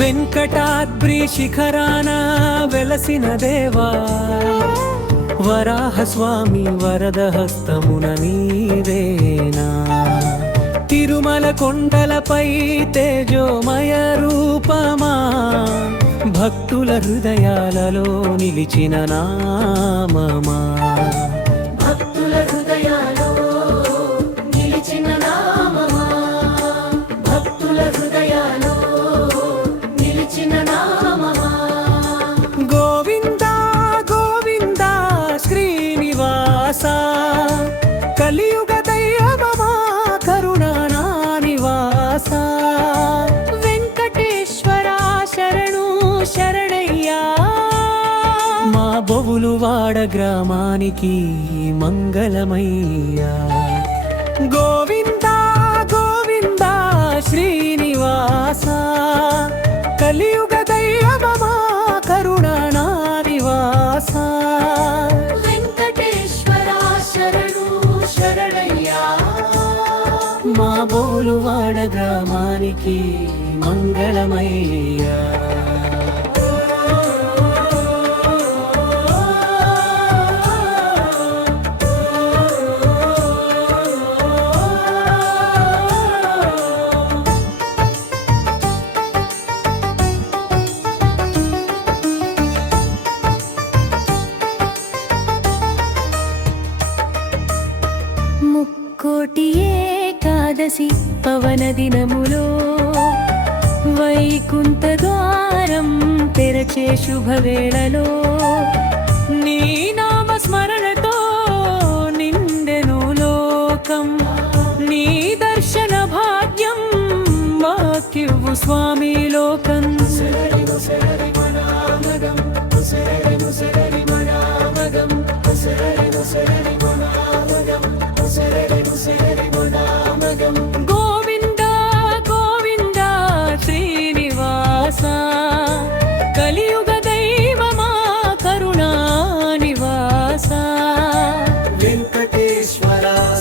వెంకటాద్రి శిఖరాన వెలసిన దేవా? వరాహస్వామి వరద హస్తమున నీవేనా? తిరుమల కొండలపై తేజోమయ రూపమా? భక్తుల హృదయాలలో నిలిచిన నామమా? శ్రీనివాస కలియుగ దైవమా కరుణానా నివాస. వెంకటేశ్వర శరణు శరణయ్యా. మా బొవులువాడ గ్రామానికి మంగళమయ్యా. గోవిందా మా గ్రామానికి మంగళమయ్యా. ముక్కోటి ఏకాదశి పవన దినములో వైకుంఠ ద్వారం తెరచే శుభవేళలో నీ నామ స్మరణతో నిండెను లోకం. నీ దర్శన భాగ్యం మాకివ్వు స్వామి లోకం. గోవింద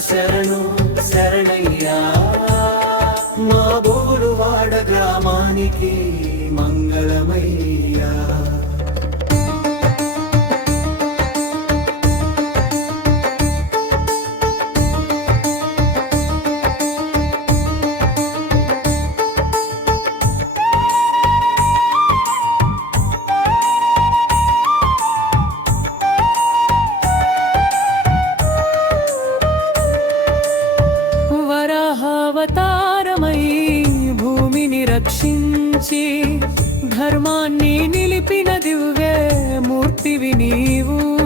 శరణు శరణయ్య. అవతారమై భూమిని రక్షించి ధర్మాన్ని నిలిపిన దివ్య మూర్తివి నీవు.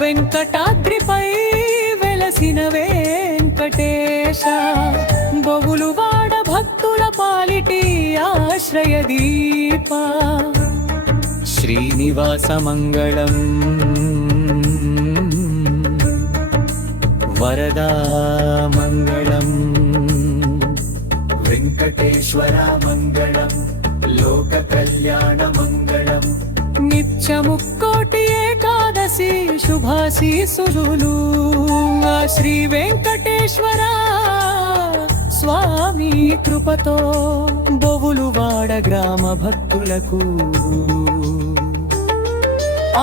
వెంకటాద్రిపై వెలసిన వెంకటేశ బొగులువాడ భక్తుల పాలిటి ఆశ్రయ దీప. శ్రీనివాస మంగళం. వరదా మంగళం. వెంకటేశ్వర మంగళం లోక కళ్యాణ మంగళం. నిత్యముక్కోటి ఏకాదశి శుభాశీసులు శ్రీ వెంకటేశ్వర స్వామి కృపతో బొవులు వాడ గ్రామ భక్తులకు.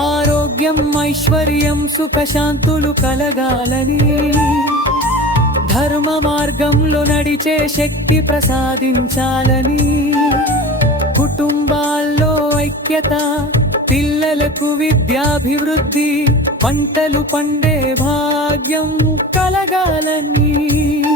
ఆరోగ్యం ఐశ్వర్యం సుఖశాంతులు కలగాలని ధర్మ మార్గంలో నడిచే శక్తి ప్రసాదించాలని. కుటుంబాల్లో ఐక్యత పిల్లలకు విద్యాభివృద్ధి పంటలు పండే భాగ్యం కలగాలని.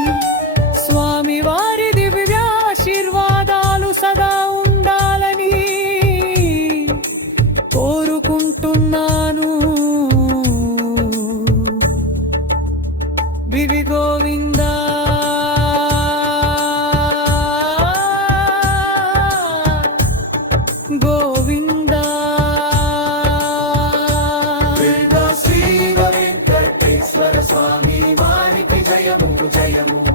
గోవింద. శ్రీ వెంకటేశ్వర స్వామి వారికి జయము జయము.